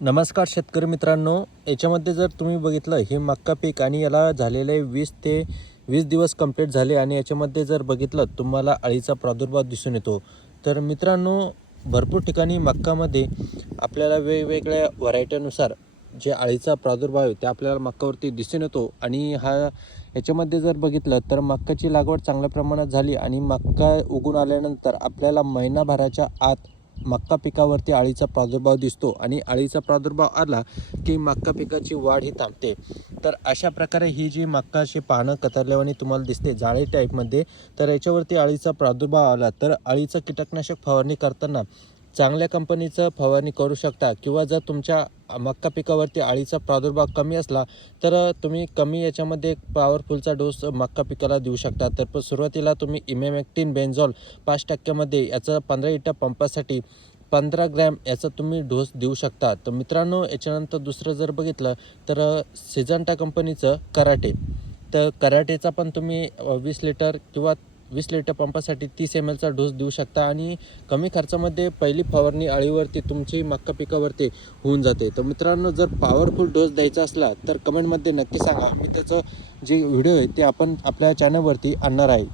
नमस्कार शेतकरी मित्रांनो, याच्यामध्ये जर तुम्ही बघितलं हे मक्का पीक आणि याला झालेले 20 दिवस कंप्लीट झाले आणि याच्यामध्ये जर बघितलं तुम्हाला अळीचा प्रादुर्भाव दिसून येतो। तर मित्रांनो, भरपूर ठिकाणी मक्कामध्ये आपल्याला वेगवेगळ्या व्हरायटीनुसार जे अळीचा प्रादुर्भाव आहे ते आपल्याला मक्कावरती दिसून येतो। आणि याच्यामध्ये जर बघितलं तर मक्काची लागवड चांगल्या प्रमाणात झाली आणि मक्का उगून आल्यानंतर आपल्याला महिनाभराच्या आत मक्का पिकावरती अळीचा प्रादुर्भाव दिसतो आणि अळीचा प्रादुर्भाव आला की मक्का पिकाची वाढ ही थांबते। तर अशा प्रकारे ही जी मक्काची पानं कतरल्यावानी तुम्हाला दिसते जाळी टाईपमध्ये, तर याच्यावरती अळीचा प्रादुर्भाव आला तर अळीचं कीटकनाशक फवारणी करताना चांगल्या कंपनीचं फवारणी करू शकता। किंवा जर तुमच्या मक्का पिकावरती अळीचा प्रादुर्भाव कमी असला तर तुम्ही कमी याच्यामध्ये पॉवरफुलचा डोस मक्का पिकाला देऊ शकता। तर सुरुवातीला तुम्ही इमेमॅक्टिन बेंझॉल 5% याचा 15 लिटर पंपासाठी 15 ग्रॅम याचा तुम्ही डोस देऊ शकता। तर मित्रांनो, याच्यानंतर दुसरं जर बघितलं तर सिजंटा कंपनीचं कराटे, तर कराटेचा पण तुम्ही 20 लिटर किंवा 20 लिटर पंपासाठी 30 ml चा डोस देऊ शकता आणि कमी खर्चामध्ये पहिली फवारणी अळीवरती तुमची मक्का पिकावरती होऊन जाते। तर मित्रांनो, जर पॉवरफुल डोस द्यायचा असला तर कमेंटमध्ये नक्की सांगा, मी त्याचं जे व्हिडिओ आहे ते आपण आपल्या चॅनलवरती आणणार आहे।